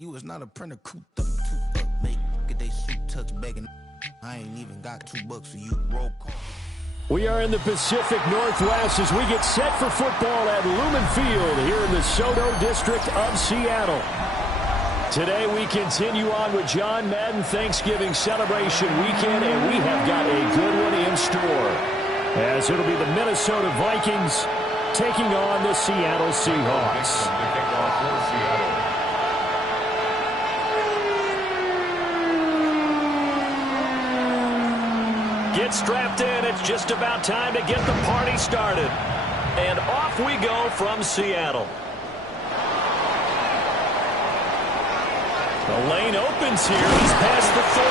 You was not a printer, cooped up, make get they suit touch begging. I ain't even got $2 for you, roll call. We are in the Pacific Northwest as we get set for football at Lumen Field here in the SoDo district of Seattle. Today we continue on with John Madden Thanksgiving celebration weekend, and we have got a good one in store, as it'll be the Minnesota Vikings taking on the Seattle Seahawks. Get strapped in. It's just about time to get the party started. And off we go from Seattle. The lane opens here. He's past the 30.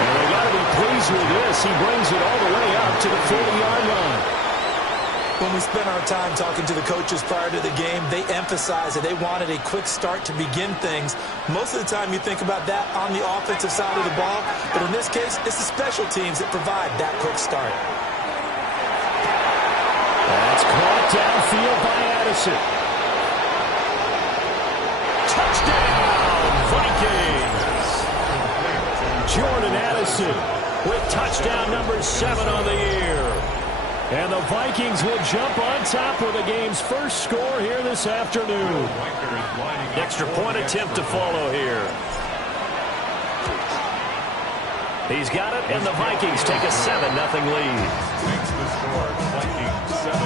And they got to be pleased with this. He brings it all the way up to the 40-yard line. When we spent our time talking to the coaches prior to the game, they emphasized that they wanted a quick start to begin things. Most of the time you think about that on the offensive side of the ball, but in this case, it's the special teams that provide that quick start. That's caught downfield by Addison. Touchdown, Vikings! Jordan Addison with touchdown number 7 on the year. And the Vikings will jump on top with the game's first score here this afternoon. Extra point attempt to follow here. He's got it, and the Vikings take a 7-0 lead. Makes the score Vikings 7,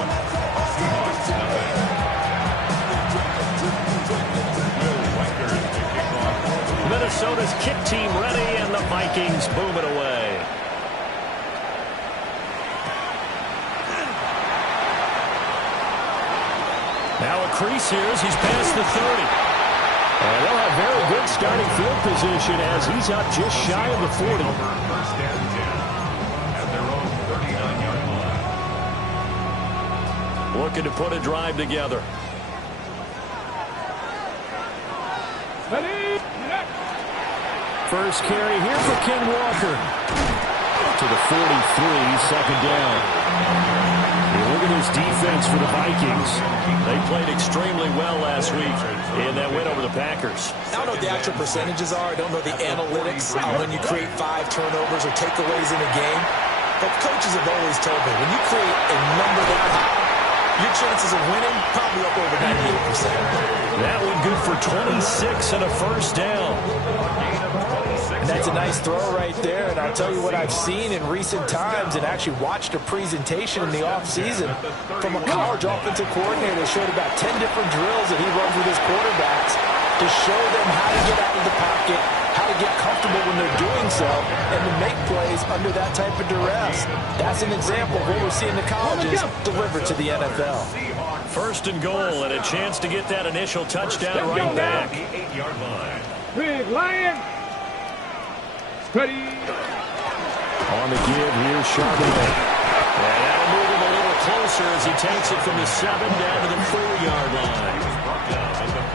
Seahawks 9. Minnesota's kick team ready, and the Vikings boom it away. Now a crease here as he's past the 30. And they'll have very good starting field position as he's up just shy of the 40. First and 10 at their own 39-yard line. Looking to put a drive together. First carry here for Ken Walker. To the 43, second down. Look at this defense for the Vikings. They played extremely well last week in that win over the Packers. I don't know what the actual percentages are. I don't know the analytics when you create 5 turnovers or takeaways in a game. But coaches have always told me, when you create a number that high, your chances of winning probably up over 98%. That one good for 26 and a first down. And that's a nice throw right there, and I'll tell you what I've seen in recent times and actually watched a presentation in the offseason from a college offensive coordinator that showed about 10 different drills that he runs with his quarterbacks to show them how to get out of the pocket, how to get comfortable when they're doing so, and to make plays under that type of duress. That's an example of what we're seeing the colleges deliver to the NFL. First and goal, and a chance to get that initial touchdown right back. 8-yard line. Big Lion. Ready. On the give here, Charbonnet. And that'll move him a little closer as he takes it from the 7 down to the 4-yard line.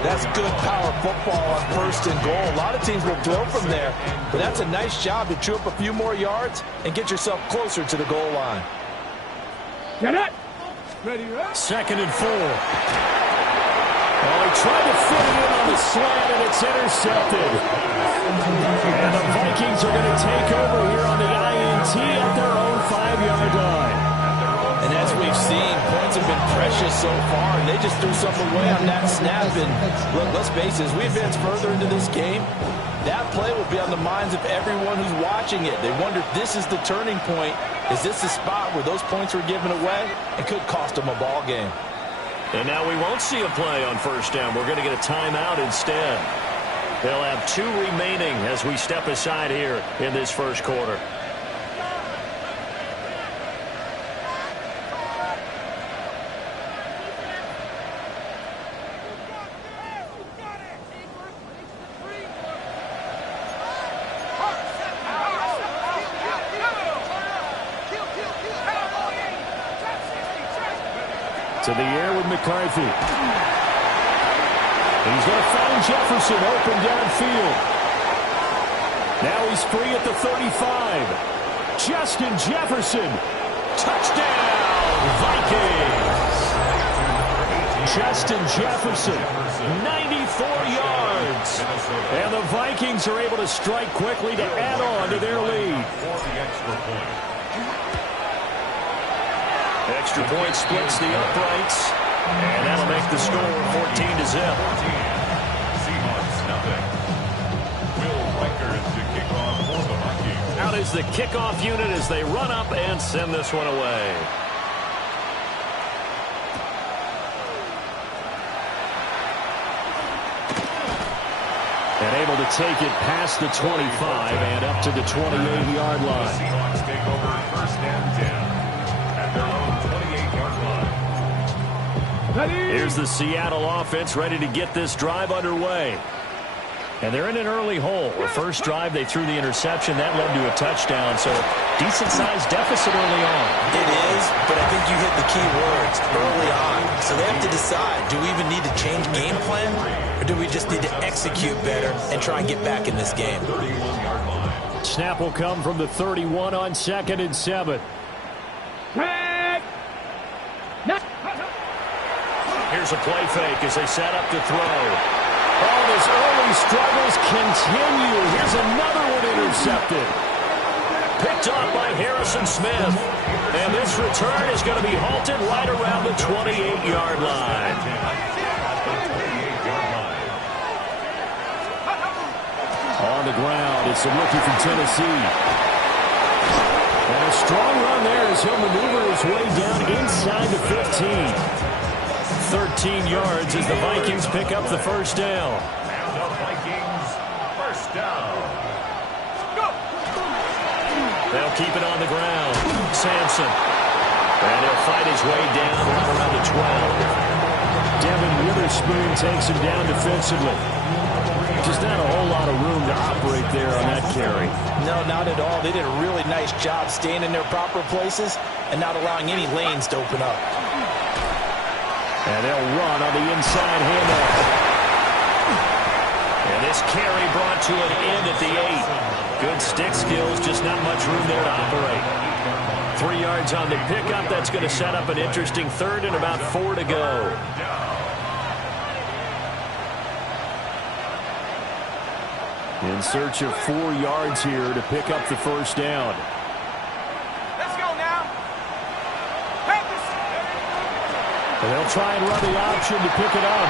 That's good power football on first and goal. A lot of teams will throw from there, but that's a nice job to chew up a few more yards and get yourself closer to the goal line. Get it. Ready. Second and 4. Oh, he tried to fit it in on the slant, and it's intercepted. And the Vikings are going to take over here on the INT at their own 5-yard line. And as we've seen, points have been precious so far, and they just threw something away on that snap. And look, let's face it, as we advance further into this game, that play will be on the minds of everyone who's watching it. They wonder if this is the turning point. Is this the spot where those points were given away and could cost them a ball game? And now we won't see a play on first down. We're going to get a timeout instead. They'll have 2 remaining as we step aside here in this first quarter. To the air with McCarthy. He's going to find Jefferson open downfield. Now he's free at the 35. Justin Jefferson. Touchdown, Vikings. Justin Jefferson, 94 yards. yards. And the Vikings are able to strike quickly to add on to their lead. Extra point splits the uprights. And that'll make the score 14-0. Seahawks, nothing. Will Riker to kick off for the Vikings. Out is the kickoff unit as they run up and send this one away. And able to take it past the 25 and up to the 28-yard line. The Seahawks take over first and 10 at their own 28-yard line. Here's the Seattle offense ready to get this drive underway. And they're in an early hole. The first drive, they threw the interception. That led to a touchdown, so decent-sized deficit early on. It is, but I think you hit the key words, early on. So they have to decide, do we even need to change game plan, or do we just need to execute better and try and get back in this game? 31-yard line. Snap will come from the 31 on 2nd and 7. Here's a play fake as they set up to throw. Oh, his early struggles continue. Here's another one intercepted. Picked off by Harrison Smith. And this return is going to be halted right around the 28-yard line. On the ground, it's the rookie from Tennessee. And a strong run there as he'll maneuver his way down inside the 15. 13 yards as the Vikings pick up the first down. And the Vikings first down. They'll keep it on the ground. Sampson. And he'll fight his way down right around the 12. Devin Witherspoon takes him down defensively. Just not a whole lot of room to operate there on that carry. No, not at all. They did a really nice job staying in their proper places and not allowing any lanes to open up. And they'll run on the inside handoff. And this carry brought to an end at the 8. Good stick skills, just not much room there to operate. 3 yards on the pickup. That's going to set up an interesting third and about 4 to go. In search of 4 yards here to pick up the first down. Let's go now. And they'll try and run the option to pick it up.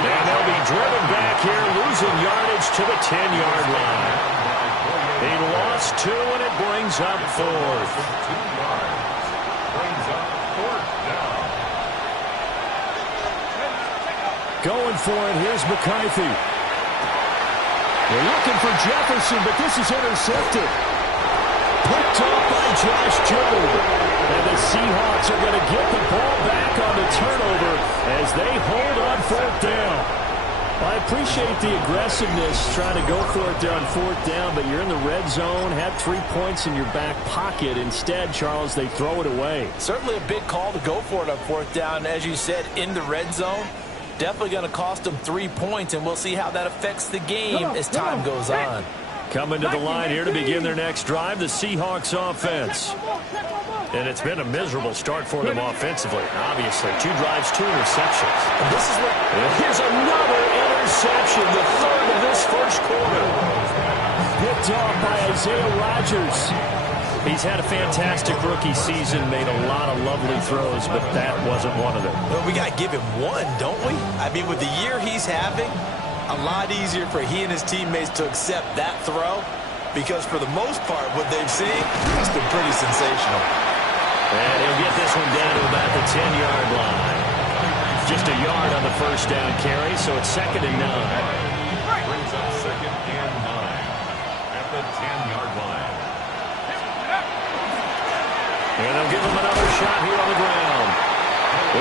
And they'll be driven back here, losing yardage to the 10-yard line. He lost 2, and it brings up 4th. Going for it, here's McCarthy. They're looking for Jefferson, but this is intercepted. Picked off by Josh Jobe. And the Seahawks are going to get the ball back on the turnover as they hold on 4th down. I appreciate the aggressiveness trying to go for it there on 4th down, but you're in the red zone, had 3 points in your back pocket. Instead, Charles, they throw it away. Certainly a big call to go for it on 4th down. As you said, in the red zone. Definitely going to cost them 3 points, and we'll see how that affects the game as time goes on. Coming to the line here to begin their next drive, the Seahawks offense. And it's been a miserable start for them offensively, obviously. 2 drives, 2 interceptions. And this is what... And here's another interception, the 3rd of this first quarter. Picked off by Isaiah Rodgers. He's had a fantastic rookie season, made a lot of lovely throws, but that wasn't one of them. Well, we got to give him one, don't we? I mean, with the year he's having, a lot easier for he and his teammates to accept that throw because for the most part, what they've seen, it's been pretty sensational. And he'll get this one down to about the 10-yard line. Just a yard on the first down carry, so it's 2nd and 9. Brings up 2nd and 9 at the 10-yard line. And they'll give him another shot here on the ground.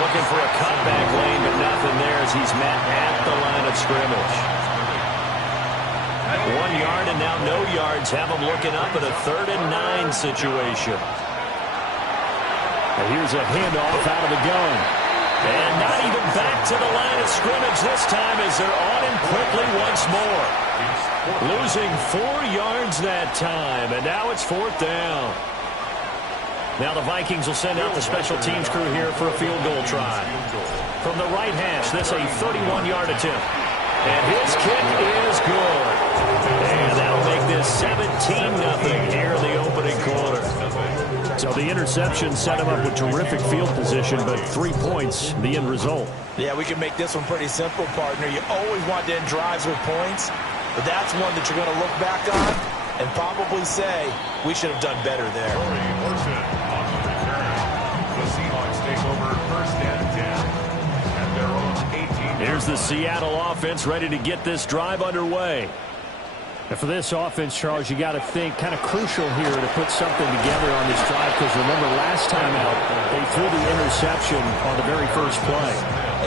Looking for a cutback lane, but nothing there as he's met at the line of scrimmage. 1 yard and now no yards have him looking up at a 3rd and 9 situation. And here's a handoff out of the gun. And not even back to the line of scrimmage this time as they're on him quickly once more. Losing 4 yards that time, and now it's 4th down. Now the Vikings will send out the special teams crew here for a field goal try. From the right hash, this a 31-yard attempt. And his kick is good. And that'll make this 17-0 here in the opening quarter. So the interception set him up with terrific field position, but 3 points, the end result. Yeah, we can make this one pretty simple, partner. You always want to end drives with points, but that's one that you're going to look back on and probably say, we should have done better there. Corey Orson on the return. The Seahawks take over first and 10 at their own 18. Here's the Seattle offense ready to get this drive underway. And for this offense, Charles, you got to think kind of crucial here to put something together on this drive, because remember last time out they threw the interception on the very first play.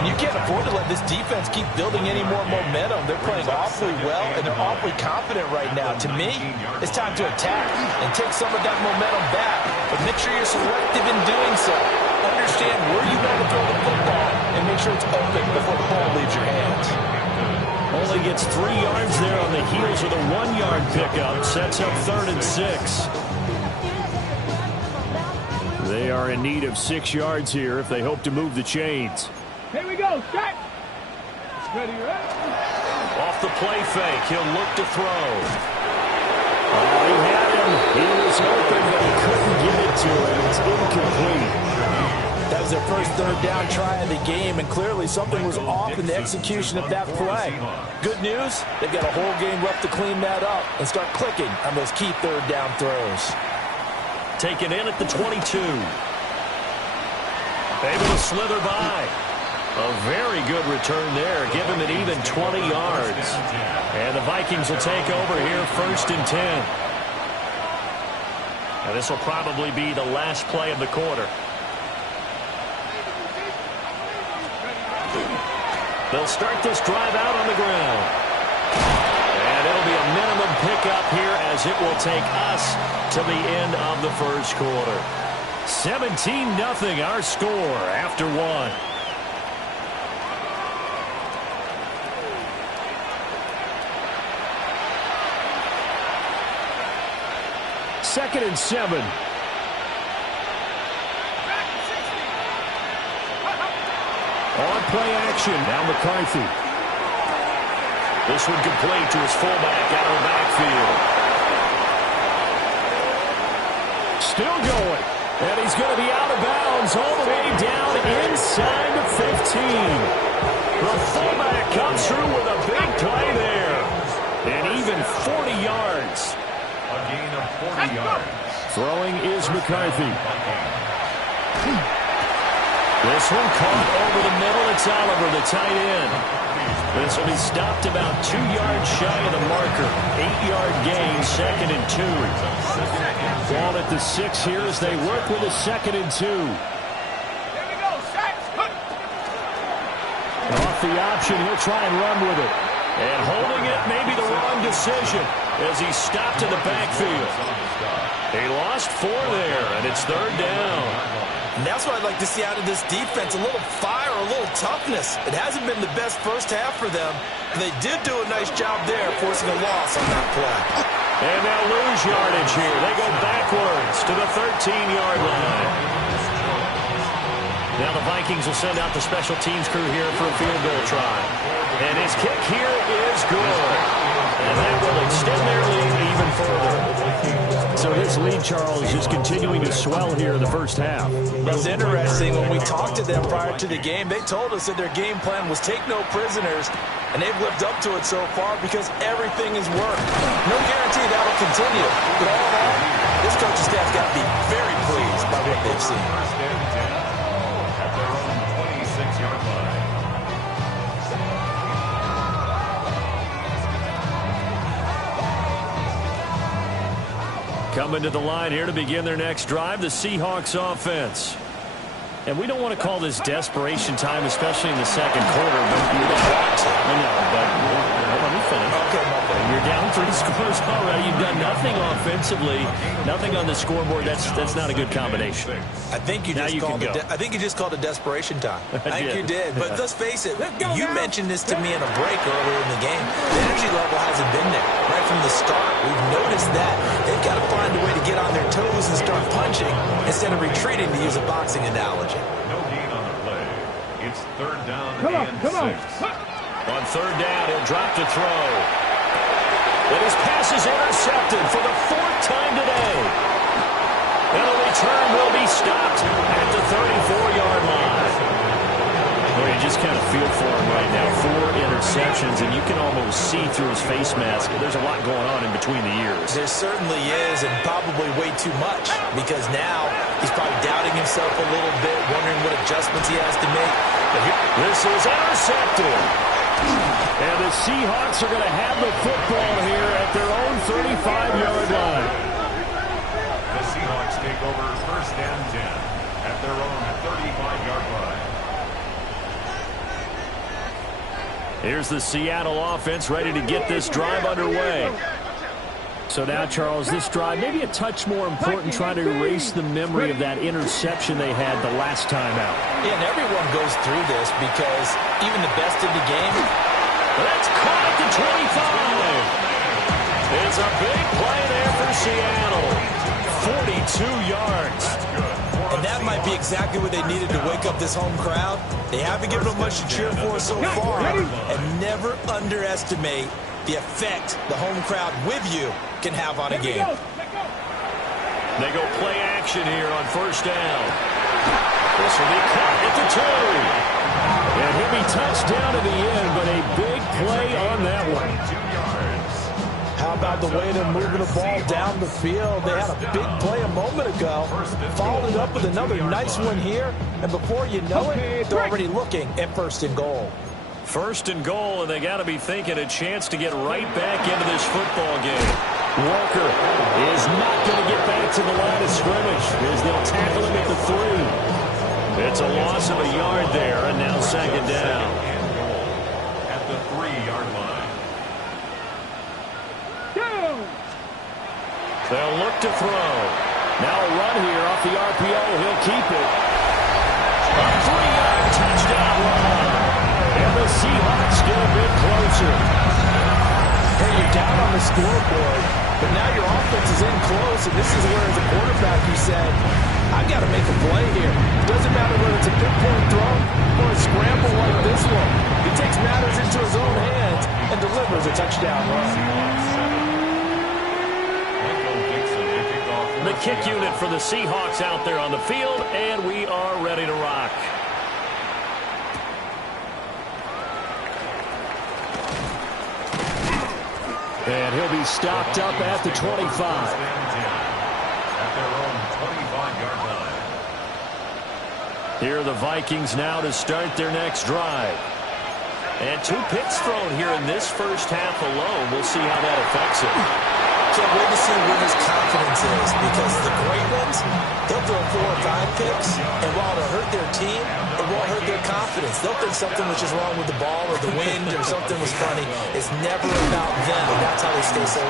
And you can't afford to let this defense keep building any more momentum. They're playing awfully well, and they're awfully confident right now. To me, it's time to attack and take some of that momentum back. But make sure you're selective in doing so. Understand where you want to throw the football and make sure it's open before the ball leaves your hands. Only gets 3 yards there on the heels of a 1-yard pickup. Sets up 3rd and 6. They are in need of 6 yards here if they hope to move the chains. Here we go. Start. Ready, right? Off the play fake, he'll look to throw. Oh, he had him. He was open, but he couldn't get it to him. It's incomplete. That was their first 3rd down try of the game, and clearly something was off in the execution of that play. Good news, they've got a whole game left to clean that up and start clicking on those key 3rd down throws. Taken in at the 22. Able to slither by. A very good return there. Give him an even 20 yards. And the Vikings will take over here 1st and 10. Now this will probably be the last play of the quarter. They'll start this drive out on the ground. And it'll be a minimum pickup here as it will take us to the end of the first quarter. 17-0 our score after 1. Second and 7. On play action, now McCarthy. This one complete to his fullback out of the backfield. Still going. And he's going to be out of bounds all the way down inside the 15. The fullback comes through with a big play there. And even 40 yards. A gain of 40 yards. Throwing is McCarthy. This one caught over the middle. It's Oliver, the tight end. This will be stopped about 2 yards shy of the marker. 8-yard gain, 2nd and 2. Ball at the 6 here as they work with a 2nd and 2. Off the option, he'll try and run with it. And holding it may be the wrong decision as he's stopped in the backfield. He lost 4 there, and it's 3rd down. And that's what I'd like to see out of this defense, a little fire, a little toughness. It hasn't been the best first half for them. They did do a nice job there, forcing a loss on that play. And they'll lose yardage here. They go backwards to the 13-yard line. Now the Vikings will send out the special teams crew here for a field goal try. And his kick here is good. And that will extend their lead even further. So his lead, Charles, is continuing to swell here in the first half. It's interesting. When we talked to them prior to the game, they told us that their game plan was take no prisoners, and they've lived up to it so far because everything has worked. No guarantee that will continue. But all in all, this coaching staff's got to be very pleased by what they've seen. First and 10 at their own 26-yard line. Coming to the line here to begin their next drive, the Seahawks offense. And we don't want to call this desperation time, especially in the second quarter. But you don't want to. I know, but let me finish. Okay, You're down 3 scores already. You've done nothing offensively, nothing on the scoreboard. That's not a good combination. I think you just called it desperation time. I think you did. But let's face it, you mentioned this to me in a break earlier in the game. The energy level hasn't been there right from the start. We've noticed that. They've got to find a way to get on their toes and start punching instead of retreating, to use a boxing analogy. No gain on the play. It's 3rd down and 6. On third down, he'll drop to throw. And his pass is intercepted for the 4th time today. And the return will be stopped at the 34-yard line. Well, you just kind of feel for him right now. 4 interceptions, and you can almost see through his face mask. There's a lot going on in between the ears. There certainly is, and probably way too much, because now he's probably doubting himself a little bit, wondering what adjustments he has to make. But here, this is intercepted. And the Seahawks are going to have the football here at their own 35-yard line. The Seahawks take over 1st and 10 at their own 35-yard line. Here's the Seattle offense ready to get this drive underway. So now, Charles, this drive maybe a touch more important, trying to erase the memory of that interception they had the last time out. Yeah, and everyone goes through this because even the best in the game. That's caught at the 25. It's a big play there for Seattle. 42 yards. And that might be exactly what they needed to wake up this home crowd. They haven't given them much to cheer for so far. And never underestimate the effect the home crowd with you can have on a game. They go play action here on 1st down. This will be caught at the 2. And he'll be touched down to the end, but a big play on that one. How about the way they're moving the ball down the field? They had a big play a moment ago. Followed it up with another nice one here. And before you know it, they're already looking at 1st and goal. 1st and goal, and they got to be thinking a chance to get right back into this football game. Walker is not going to get back to the line of scrimmage as they'll tackle him at the 3. It's a loss of a yard there, and now 2nd down. At the 3-yard line. They'll look to throw. Now a run here off the RPO. He'll keep it. A 3-yard touchdown run. And the Seahawks get a bit closer. Hey, you're down on the scoreboard, but now your offense is in close, and this is where, as a quarterback, you said, I've got to make a play here. Doesn't matter whether it's a pinpoint throw or a scramble like this one. He takes matters into his own hands and delivers a touchdown run. The kick unit for the Seahawks out there on the field, and we are ready to rock. And he'll be stopped up at the 25. At their own 25-yard line. Here are the Vikings now to start their next drive. And 2 picks thrown here in this first half alone. We'll see how that affects him. Can't wait to see where his confidence is, because the great ones, they'll throw 4 or 5 picks, and while it'll hurt their team, it won't hurt their confidence. They'll think something was just wrong with the ball or the wind or something was funny. It's never about them, and that's how they stay so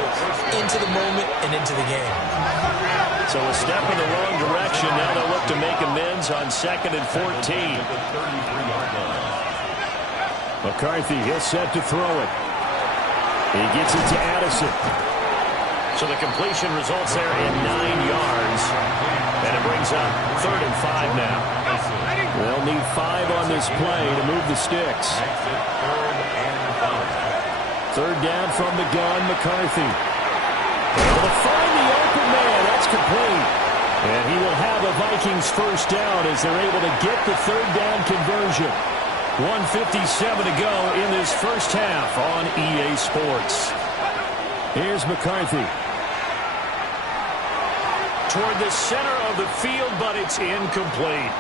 into the moment and into the game. So a step in the wrong direction. Now they'll look to make amends on 2nd and 14. McCarthy, he'll set to throw it. He gets it to Addison. So the completion results there in 9 yards. And it brings up 3rd and 5 now. They'll need 5 on this play to move the sticks. 3rd down from the gun, McCarthy. Able to find the open man. That's complete. And he will have a Vikings 1st down as they're able to get the 3rd down conversion. 1:57 to go in this first half on EA Sports. Here's McCarthy. Toward the center of the field, but it's incomplete.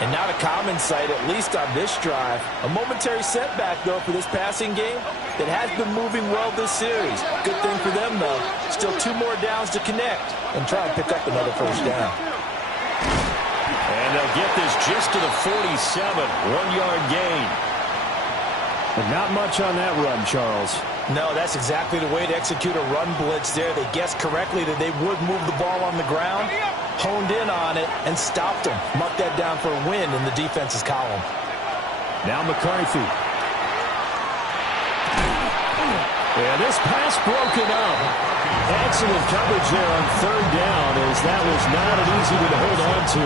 And not a common sight, at least on this drive. A momentary setback, though, for this passing game that has been moving well this series. Good thing for them, though. Still 2 more downs to connect and try and pick up another 1st down. And they'll get this just to the 47, 1-yard gain. But not much on that run, Charles. No, that's exactly the way to execute a run blitz there. They guessed correctly that they would move the ball on the ground, honed in on it, and stopped them. Marked that down for a win in the defense's column. Now McCarthy. And this pass broken up. Excellent coverage there on 3rd down, as that was not an easy one to hold on to.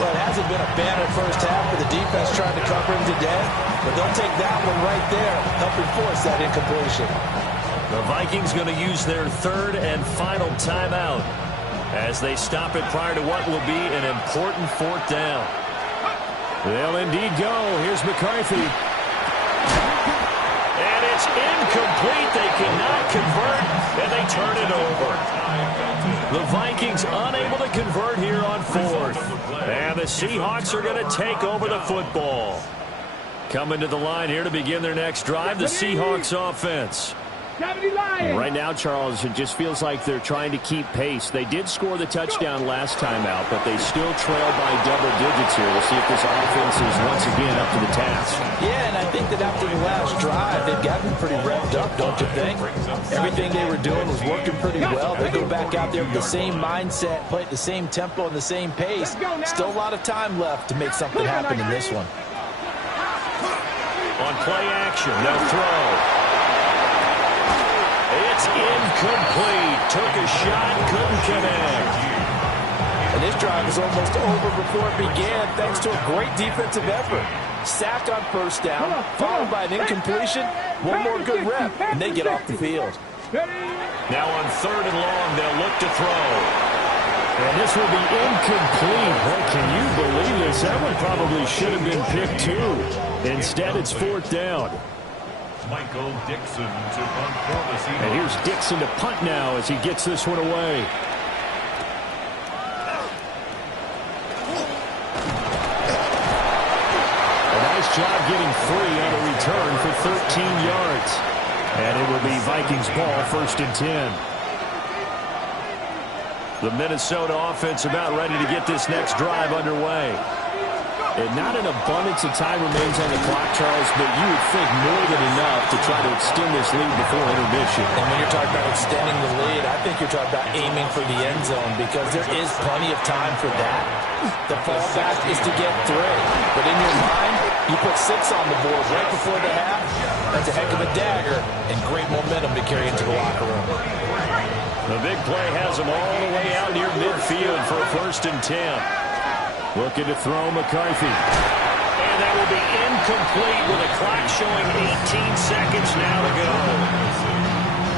Well, it hasn't been a banner first half for the defense trying to cover him today, but they'll take that one right there, helping force that incompletion. The Vikings going to use their third and final timeout as they stop it prior to what will be an important fourth down. They'll indeed go. Here's McCarthy. And it's incomplete. They cannot convert, and they turn it over. The Vikings unable to convert here on fourth. And the Seahawks are going to take over the football. Coming to the line here to begin their next drive, the Seahawks offense. Right now, Charles, it just feels like they're trying to keep pace. They did score the touchdown last time out, but they still trail by double digits here. We'll see if this offense is once again up to the task. Yeah, and I think that after the last drive, they've gotten pretty revved up, don't you think? Everything they were doing was working pretty well. They go back out there with the same mindset, play at the same tempo and the same pace. Still a lot of time left to make something happen in this one. On play action, no throw. It's incomplete. Took a shot, couldn't connect. And this drive is almost over before it began thanks to a great defensive effort. Sack on first down, followed by an incompletion. One more good rep, and they get off the field. Now on third and long, they'll look to throw. And this will be incomplete. Boy, can you believe this? That one probably should have been picked too. Instead, it's fourth down. Michael Dixon to punt for the Seahawks. And here's Dixon to punt now as he gets this one away. A nice job getting free on a return for 13 yards. And it will be Vikings ball, 1st and 10. The Minnesota offense about ready to get this next drive underway. And not an abundance of time remains on the clock, Charles, but you would think more than enough to try to extend this lead before intermission. And when you're talking about extending the lead, I think you're talking about aiming for the end zone because there is plenty of time for that. The fallback is to get 3. But in your mind, you put 6 on the board right before the half. That's a heck of a dagger and great momentum to carry into the locker room. The big play has them all the way out near midfield for a 1st and 10. Looking to throw McCarthy. And that will be incomplete with a clock showing 18 seconds now to go.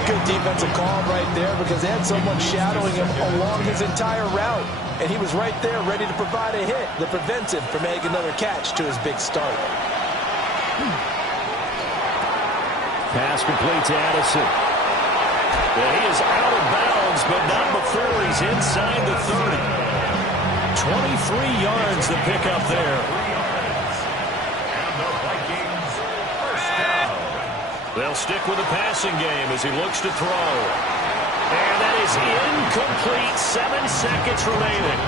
Good defensive call right there because they had someone shadowing him along his entire route. And he was right there ready to provide a hit that prevents him from making another catch to his big start. Pass complete to Addison. Well, he is out of bounds, but not before he's inside the 30. 23 yards to pick up there. And the Vikings first down. They'll stick with the passing game as he looks to throw. And that is incomplete. 7 seconds remaining.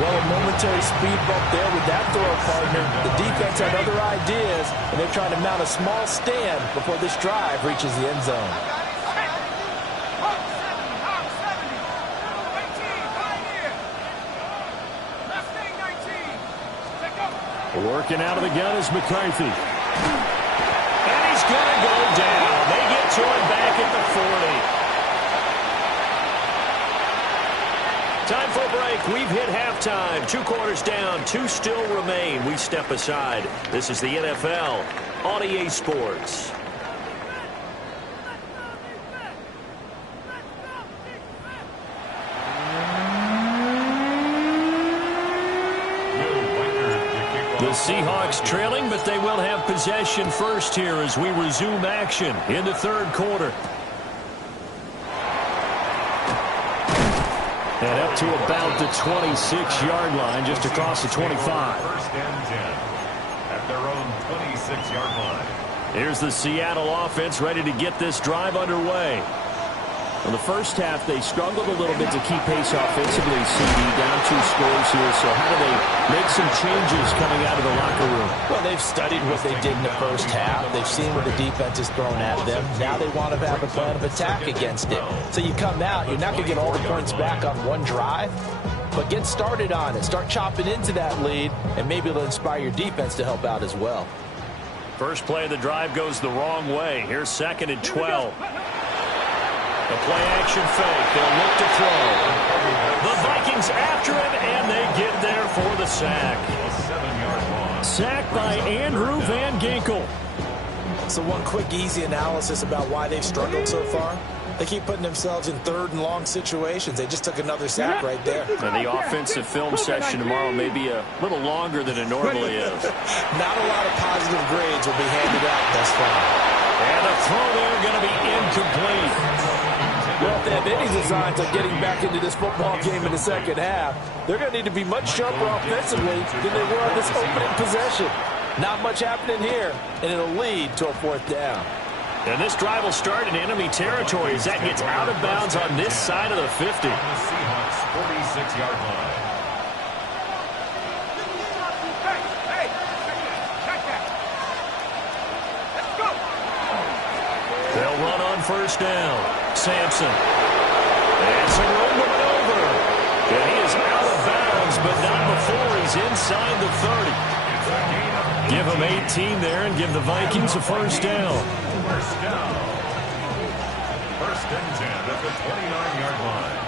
Well, a momentary speed bump there with that throw partner. The defense had other ideas, and they're trying to mount a small stand before this drive reaches the end zone. Working out of the gun is McCarthy. And he's going to go down. They get to him back at the 40. Time for a break. We've hit halftime. 2 quarters down. 2 still remain. We step aside. This is the NFL on EA Sports. The Seahawks trailing, but they will have possession first here as we resume action in the 3rd quarter. And up to about the 26-yard line, just across the 25. 1st and 10 at their own 26-yard line. Here's the Seattle offense ready to get this drive underway. In the first half, they struggled a little bit to keep pace offensively, CD, down 2 scores here. So how do they make some changes coming out of the locker room? Well, they've studied what they did in the first half. They've seen what the defense has thrown at them. Now they want to have a plan of attack against it. So you come out, you're not going to get all the points back on one drive, but get started on it. Start chopping into that lead, and maybe it'll inspire your defense to help out as well. First play of the drive goes the wrong way. Here's 2nd and 12. The play-action fake. They'll look to throw. The Vikings after him, and they get there for the sack. A 7-yard loss. Sack by Andrew Van Ginkel. So one quick, easy analysis about why they've struggled so far. They keep putting themselves in third and long situations. They just took another sack right there. And the offensive film session tomorrow may be a little longer than it normally is. Not a lot of positive grades will be handed out thus far. And the throw there going to be incomplete. Well, if they have any designs on getting back into this football game in the second half, they're going to need to be much sharper offensively than they were on this opening possession. Not much happening here, and it'll lead to a fourth down. And this drive will start in enemy territory as that gets out of bounds on this side of the 50. On the Seahawks 46-yard line. Hey, check that. Let's go. They'll run on first down. Sampson. And some room to maneuver. And he is out of bounds, but not before he's inside the 30. Give him 18 there and give the Vikings a first down. First down. First and 10 at the 29-yard line.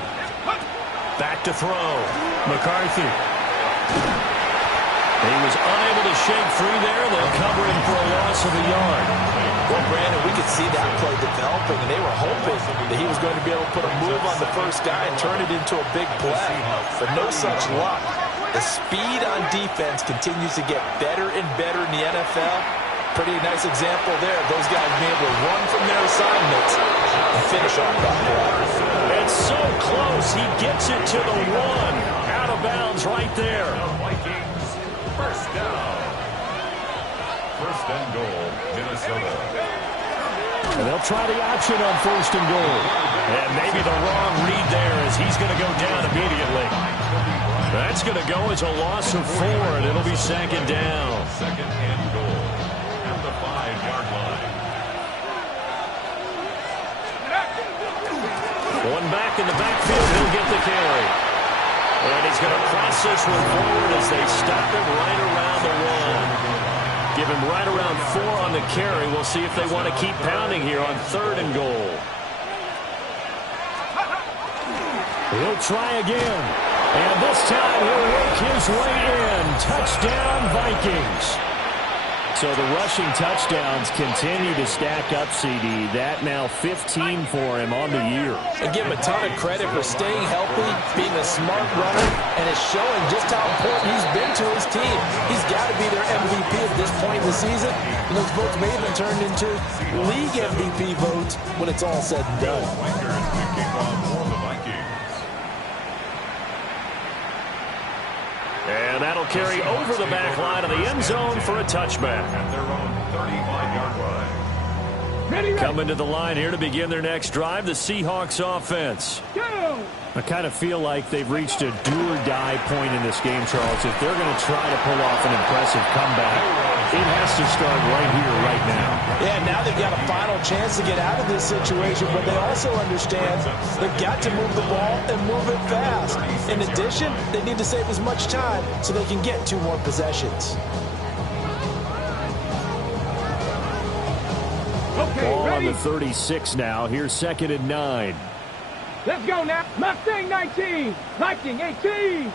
Back to throw. McCarthy. He was unable to shake free there. They'll cover him for a loss of a yard. Well, Brandon, we could see that play developing, and they were hoping that he was going to be able to put a move on the first guy and turn it into a big play. But no such luck. The speed on defense continues to get better and better in the NFL. Pretty nice example there. Those guys being able to run from their assignments and finish off that play. It's so close. He gets it to the 1. Out of bounds right there. The Vikings, first down. First and goal, Minnesota. And they'll try the option on first and goal. And maybe the wrong read there as he's going to go down immediately. That's going to go as a loss of 4, and it'll be second down. Second and goal at the 5-yard line. One back in the backfield, he'll get the carry. And he's going to press this one forward as they stop him right around the 1. Give him right around 4 on the carry. We'll see if they want to keep pounding here on third and goal. He'll try again. And this time he'll work his way in. Touchdown, Vikings. So the rushing touchdowns continue to stack up, CD. That now 15 for him on the year. And give him a ton of credit for staying healthy, being a smart runner, and it's showing just how important he's been to his team. He's got to be their MVP at this point in the season. And those votes may have been turned into league MVP votes when it's all said and done. Lakers to kick off for the Vikings. And that'll carry over the back line of the end zone for a touchback. At their own 35-yard line. Ready. Coming to the line here to begin their next drive, the Seahawks offense. Go. I kind of feel like they've reached a do-or-die point in this game, Charles. If they're going to try to pull off an impressive comeback, it has to start right here, right now. Yeah, now they've got a final chance to get out of this situation, but they also understand they've got to move the ball and move it fast. In addition, they need to save as much time so they can get 2 more possessions. Okay, Ball on ready. the 36 now. Here's second and 9. Let's go now. Mustang 19. Viking 18.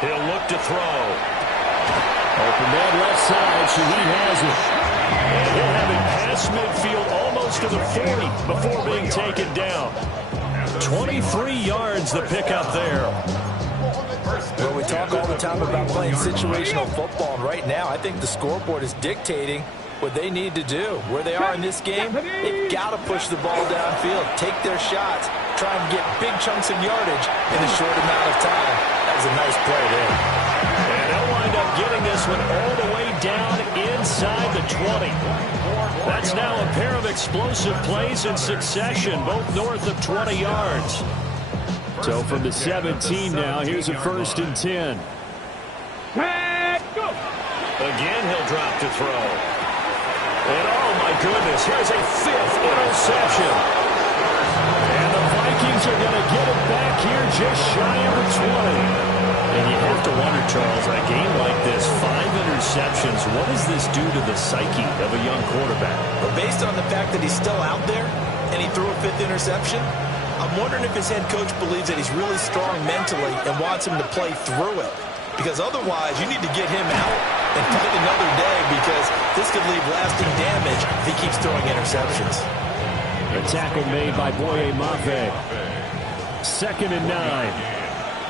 He'll look to throw. Open man left side. Shaheed has it. And he'll have it past midfield almost to the 40 before being taken down. 23 yards the pickup there. Well, we talk all the time about playing situational football, and right now I think the scoreboard is dictating what they need to do. Where they are in this game, they've got to push the ball downfield, take their shots, try and get big chunks of yardage in a short amount of time. That was a nice play there. And they'll wind up getting this one all the way down inside the 20. That's now a pair of explosive plays in succession, both north of 20 yards. So from the 17 now, here's a first and 10. Go. Again, he'll drop to throw. And oh my goodness, here's a 5th interception. And the Vikings are going to get it back here just shy of the 20. And you have to wonder, Charles, in a game like this, 5 interceptions, what does this do to the psyche of a young quarterback? But based on the fact that he's still out there and he threw a 5th interception, I'm wondering if his head coach believes that he's really strong mentally and wants him to play through it. Because otherwise, you need to get him out and fight another day, because this could leave lasting damage if he keeps throwing interceptions. The tackle made by Boye Mafe. 2nd and 9.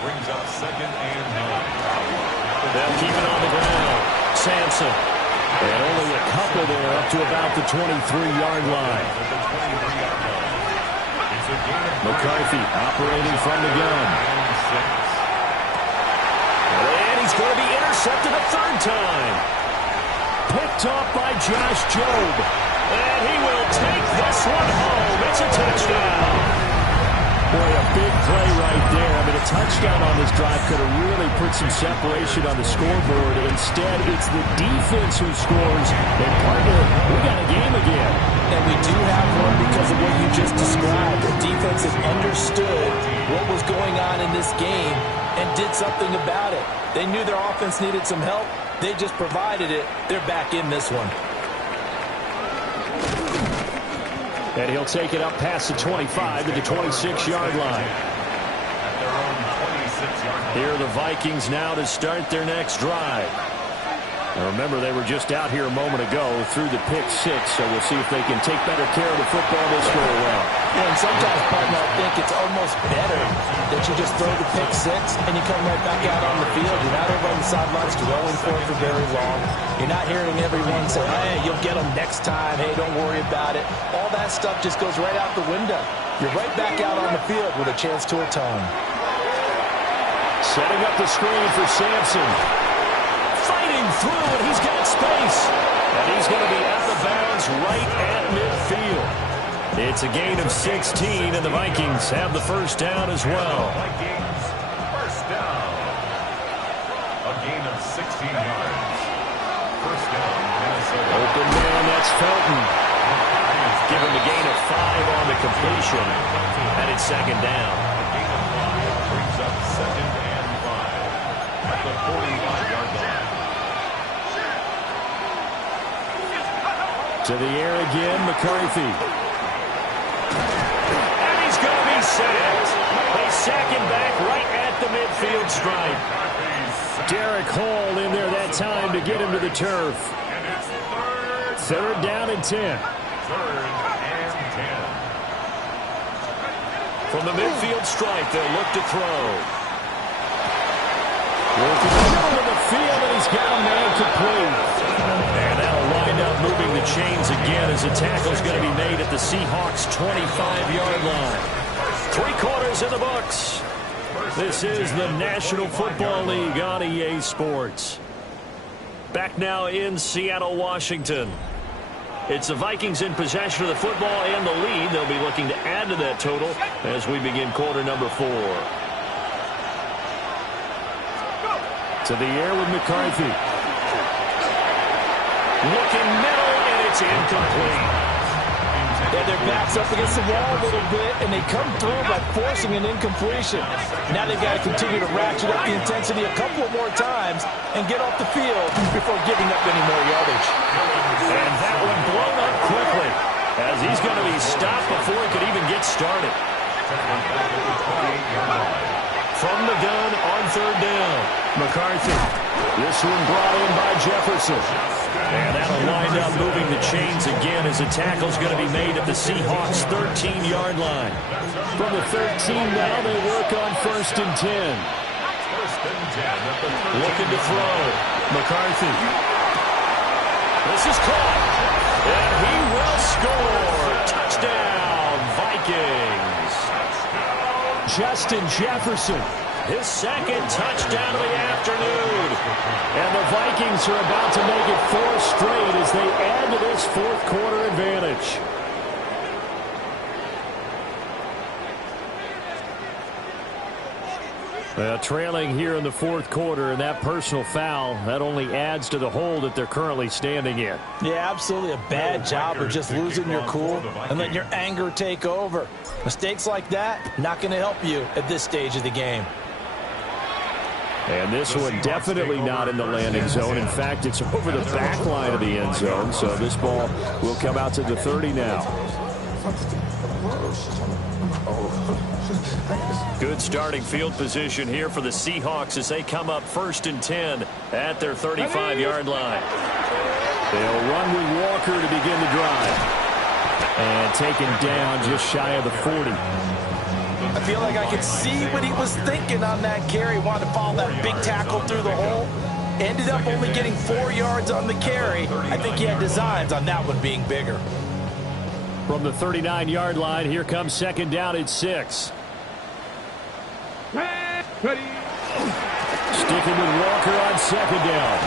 Brings up 2nd and 9. They'll keep it on the ground. Sampson. And only a couple there up to about the 23-yard line. McCarthy operating from the gun. And he's going to be intercepted a 3rd time. Picked off by Josh Jobe. And he will take this one home. It's a touchdown. Boy, a big play right there. I mean, a touchdown on this drive could have really put some separation on the scoreboard. Instead, it's the defense who scores. And partner, we got a game again. And we do have one because of what you just described. The defense has understood what was going on in this game and did something about it. They knew their offense needed some help. They just provided it. They're back in this one. And he'll take it up past the 25 to the 26-yard line. Here are the Vikings now to start their next drive. Now remember, they were just out here a moment ago through the pick 6, so we'll see if they can take better care of the football this go around. And sometimes, partner, I think it's almost better that you just throw the pick 6 and you come right back out on the field. You're not over on the sidelines dwelling for it for very long. You're not hearing everyone say, hey, you'll get them next time. Hey, don't worry about it. All that stuff just goes right out the window. You're right back out on the field with a chance to atone. Setting up the screen for Sampson. Fighting through, and he's got space. And he's going to be out of bounds right at midfield. It's a gain of 16, and the Vikings have the 1st down as well. Vikings, 1st down. A gain of 16 yards. 1st down, Minnesota. Open man, that's Felton. Give him a gain of 5 on the completion. And it's 2nd down. A gain of 5 brings up 2nd and 5 at the 45-yard line. To the air again, McCarthy. And he's going to be sacked. They sack him back right at the midfield stripe. Derek Hall in there that time to get him to the turf. 3rd down and 10. 3rd and 10. From the midfield stripe, they'll look to throw. Working over the field, and he's got a man complete. And that'll wind up moving the chains again as the tackle's going to be made at the Seahawks' 25-yard line. 3 quarters in the books. This is the National Football League on EA Sports. Back now in Seattle, Washington. It's the Vikings in possession of the football and the lead. They'll be looking to add to that total as we begin quarter number 4. To the air with McCarthy. Looking middle, and it's incomplete. Yeah, their back's up against the wall a little bit, and they come through by forcing an incompletion. Now they've got to continue to ratchet up the intensity a couple of more times and get off the field before giving up any more yardage. And that one blown up quickly as he's going to be stopped before he could even get started. From the gun on 3rd down, McCarthy. This one brought in by Jefferson. And that'll wind up moving the chains again as the tackle's going to be made at the Seahawks' 13-yard line. From the 13 now, they work on 1st and 10. 1st and 10. Looking to throw. McCarthy. This is caught. And he will score. Touchdown, Vikings. Justin Jefferson. His 2nd touchdown of the afternoon. And the Vikings are about to make it 4 straight as they add to this 4th quarter advantage. Trailing here in the 4th quarter, and that personal foul, that only adds to the hole that they're currently standing in. Yeah, absolutely a bad job of just losing your cool and letting your anger take over. Mistakes like that, not going to help you at this stage of the game. And this one definitely not in the landing zone. In fact, it's over the back line of the end zone, so this ball will come out to the 30 now. Good starting field position here for the Seahawks as they come up 1st and 10 at their 35-yard line. They'll run with Walker to begin the drive. And taken down just shy of the 40. I feel like I could see what he was thinking on that carry. Wanted to follow that big tackle through the hole. Ended up only getting 4 yards on the carry. I think he had designs on that one being bigger. From the 39-yard line, here comes 2nd down at 6. Ready. Sticking with Walker on 2nd down.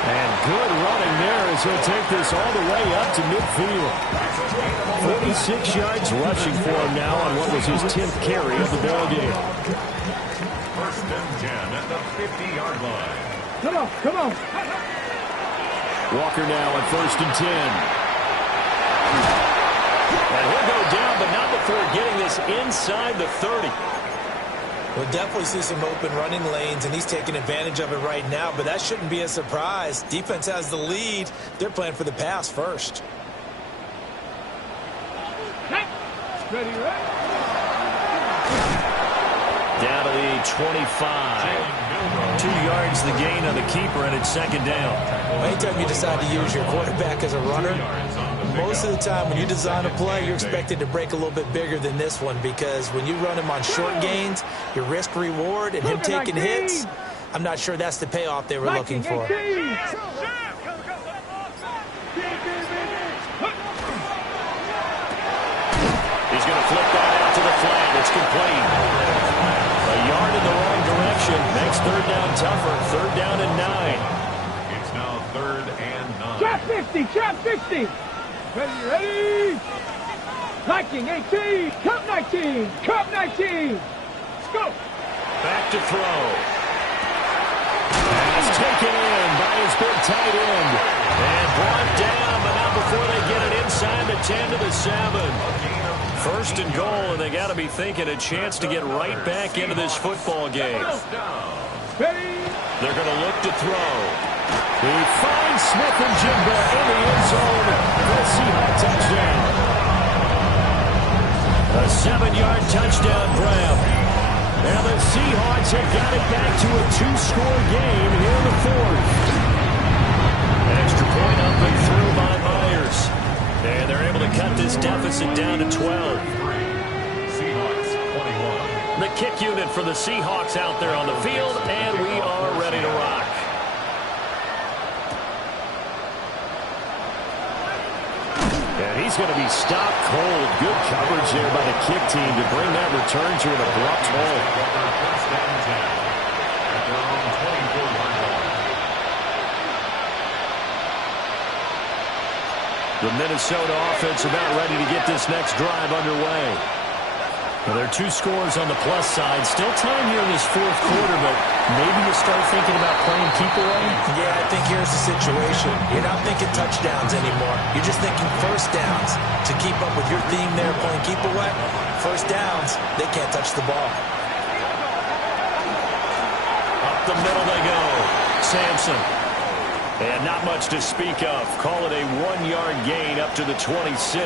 And good running there as he'll take this all the way up to midfield. 46 yards rushing for him now on what was his 10th carry of the ball game. 1st and 10 at the 50-yard line. Come on. Walker now on 1st and 10. And he'll go down, but not before getting this inside the 30. We'll definitely see some open running lanes, and he's taking advantage of it right now, but that shouldn't be a surprise. Defense has the lead. They're playing for the pass first. Ready. Down to the 25. 2 yards the gain on the keeper, and it's 2nd down. Anytime you decide to use your quarterback as a runner, most of the time when you design a play, you're expected to break a little bit bigger than this one, because when you run him on short gains, your risk reward and him taking hits, I'm not sure that's the payoff they were looking for. He's going to flip that out to the flat. It's complete. A yard in the wrong direction. Makes 3rd down tougher. 3rd down and 9. It's now 3rd and 9. Trap 50. Ready. Viking 18. Cup 19. Let's go. Back to throw. Pass taken in by his big tight end. And brought down, but not before they get it inside the 10 to the 7. 1st and goal, and they got to be thinking a chance to get right back into this football game. They're going to look to throw. He finds Smith and Jigba in the end zone for a Seahawks touchdown. A 7-yard touchdown grab. And the Seahawks have got it back to a 2-score game here in the 4th. Extra point up and through by Myers. And they're able to cut this deficit down to 12. Seahawks 21. The kick unit for the Seahawks out there on the field, and we are ready to rock. And he's going to be stopped cold. Good coverage there by the kick team to bring that return to an abrupt halt. 1st and 10 at their own 24-yard line. The Minnesota offense about ready to get this next drive underway. Well, there are 2 scores on the plus side. Still time here in this 4th quarter, but maybe you start thinking about playing keep away? Yeah, I think here's the situation. You're not thinking touchdowns anymore. You're just thinking 1st downs. To keep up with your theme there, playing keep away, 1st downs, they can't touch the ball. Up the middle they go. Sampson. And not much to speak of. Call it a 1-yard gain up to the 26.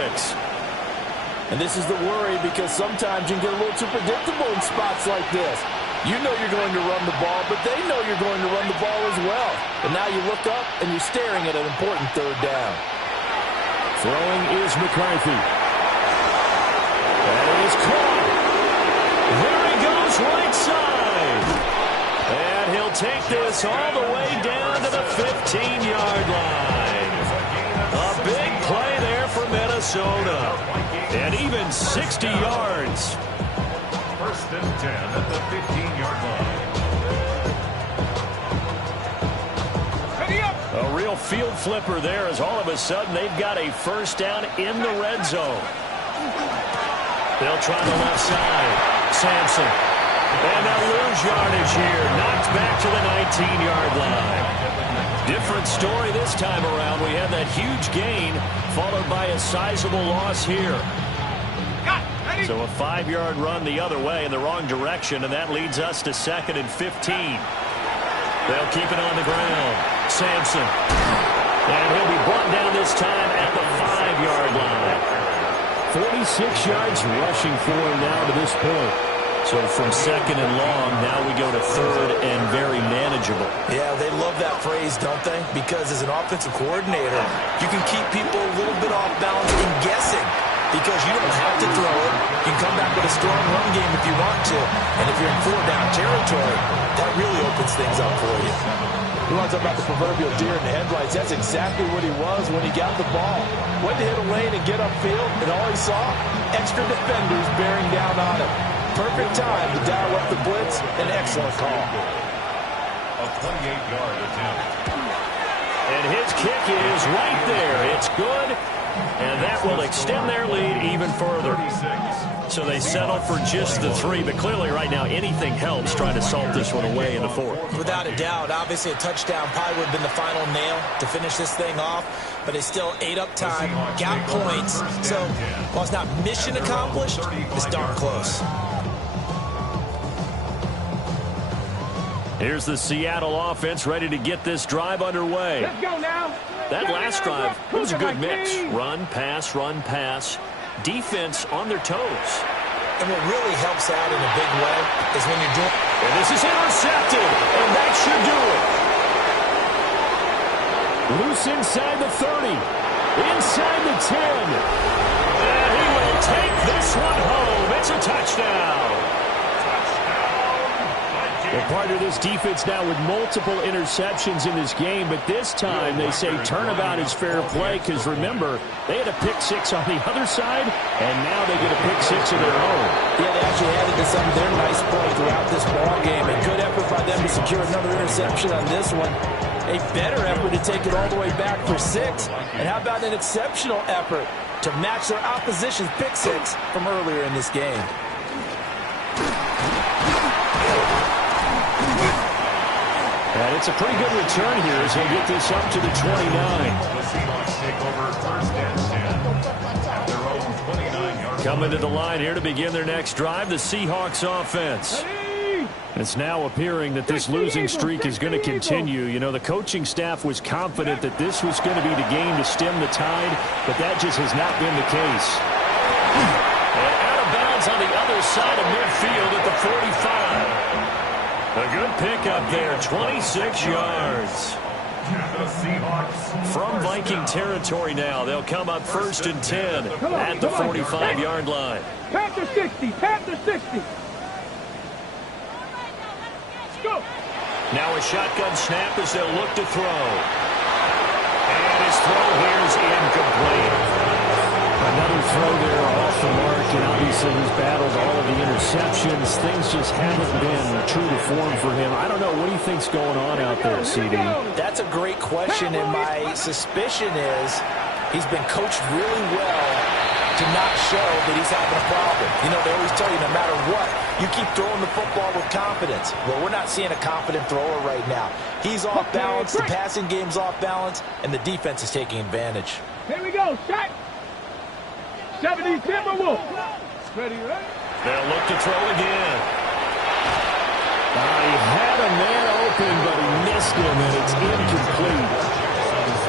And this is the worry, because sometimes you can get a little too predictable in spots like this. You know you're going to run the ball, but they know you're going to run the ball as well. And now you look up and you're staring at an important 3rd down. Throwing is McCarthy. That is caught. There he goes right side. And he'll take this all the way down to the 15-yard line. A big play there for Minnesota. And even 60 yards. 1st and 10 at the 15-yard line. Ready up. A real field flipper there, as all of a sudden they've got a 1st down in the red zone. They'll try the left side. Sampson. And they'll lose yardage here. Knocked back to the 19-yard line. Different story this time around. We had that huge gain followed by a sizable loss here. So a 5-yard run the other way in the wrong direction, and that leads us to 2nd and 15. They'll keep it on the ground. Sampson. And he'll be brought down this time at the 5-yard line. 46 yards rushing for him now to this point. So from second and long, now we go to third and very manageable. Yeah, they love that phrase, don't they? Because as an offensive coordinator, you can keep people a little bit off balance and guessing because you don't have to throw it. You can come back with a strong run game if you want to. And if you're in four-down territory, that really opens things up for you. You want to talk about the proverbial deer in the headlights? That's exactly what he was when he got the ball. Went to hit a lane and get upfield, and all he saw, extra defenders bearing down on him. Perfect time to dial up the blitz. An excellent call. A 28-yard attempt. And his kick is right there. It's good. And that will extend their lead even further. So they settle for just the 3. But clearly right now anything helps trying to salt this one away in the 4th. Without a doubt, obviously a touchdown probably would have been the final nail to finish this thing off. But they still ate up time, got points. So while it's not mission accomplished, it's darn close. Here's the Seattle offense ready to get this drive underway. Let's go now. That last drive, it was a good mix. Run, pass, defense on their toes. And what really helps out in a big way is when you're doing... And this is intercepted, and that should do it. Loose inside the 30, inside the 10. And he will take this one home. It's a touchdown. Well, part of this defense now with multiple interceptions in this game, but this time they say turnabout is fair play because, remember, they had a pick 6 on the other side, and now they get a pick 6 of their own. Yeah, they actually added to some of their nice play throughout this ball game. A good effort by them to secure another interception on this one. A better effort to take it all the way back for 6. And how about an exceptional effort to match their opposition's pick 6 from earlier in this game? And it's a pretty good return here as he'll get this up to the 29. The Seahawks take over first and 10 at their own 29-yard. Coming to the line here to begin their next drive, the Seahawks offense. It's now appearing that this losing streak is going to continue. You know, the coaching staff was confident that this was going to be the game to stem the tide, but that just has not been the case. And out of bounds on the other side of midfield at the 45. A good pickup there, 26 yards. From Viking territory now, they'll come up first and 10 at the 45-yard line. Panther 60, Panther 60. Go. Now a shotgun snap as they'll look to throw. And his throw here is incomplete. Another throw there off the mark, and obviously he's battled all of the interceptions. Things just haven't been true to form for him. I don't know. What do you think's going on out there, CD? That's a great question, and my suspicion is he's been coached really well to not show that he's having a problem. You know, they always tell you no matter what, you keep throwing the football with confidence. Well, we're not seeing a confident thrower right now. He's off balance, the passing game's off balance, and the defense is taking advantage. Here we go, shot. 70 Timberwolves. Ready, right? They'll look to throw again. He had a man open, but he missed him, and it's incomplete.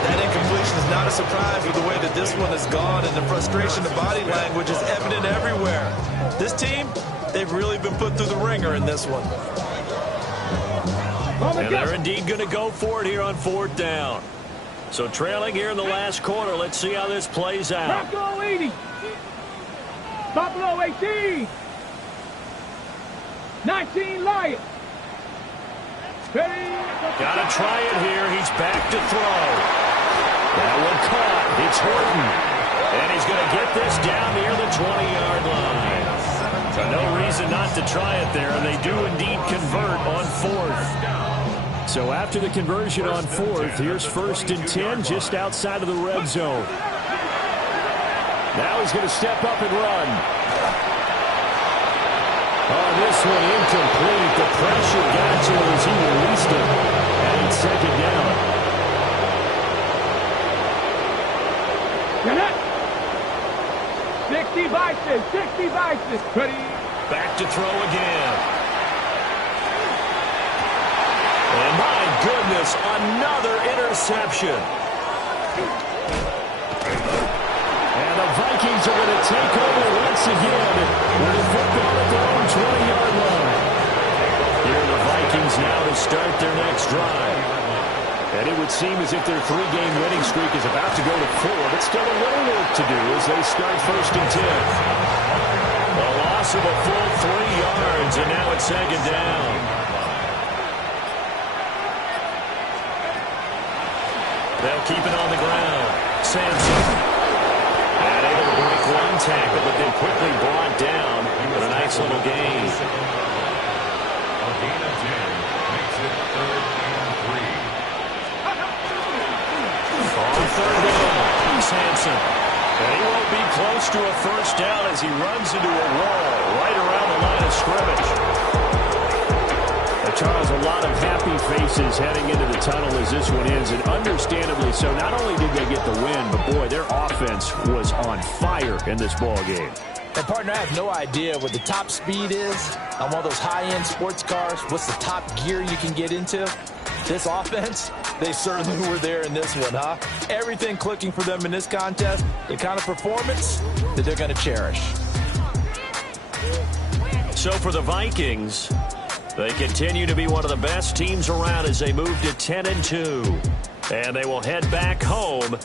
That incompletion is not a surprise with the way that this one has gone, and the frustration, the body language is evident everywhere. This team, they've really been put through the ringer in this one. And they're indeed going to go for it here on 4th down. So trailing here in the last quarter, let's see how this plays out. Buffalo 80. Buffalo 18. 19 Lions. Got to try it here. He's back to throw. That one caught. It's Horton. And he's going to get this down near the 20-yard line. So no reason not to try it there. And they do indeed convert on 4th. So after the conversion on 4th, here's 1st and 10 just outside of the red zone. Now he's going to step up and run. Oh, this one incomplete. The pressure got to him as he released it. And it's 2nd down. 60 Bison, 60 Bison. Ready. Back to throw again. And my goodness, another interception. And the Vikings are going to take over once again with a football at their own 20-yard line. Here are the Vikings now to start their next drive. And it would seem as if their 3-game winning streak is about to go to 4, but still a little work to do as they start 1st and 10. A loss of a full 3 yards, and now it's 2nd down. They'll keep it on the ground. Sampson. And able to break one tackle, but then quickly brought down with a nice little gain. A gain of 10 makes it 3rd and 3. On 3rd down, Sampson. And he won't be close to a 1st down as he runs into a wall right around the line of scrimmage. Charles, a lot of happy faces heading into the tunnel as this one ends, and understandably so. Not only did they get the win, but boy, their offense was on fire in this ball game. And partner, I have no idea what the top speed is on one of those high-end sports cars. What's the top gear you can get into? This offense, they certainly were there in this one, huh? Everything clicking for them in this contest, the kind of performance that they're going to cherish. So for the Vikings, they continue to be one of the best teams around as they move to 10-2. And they will head back home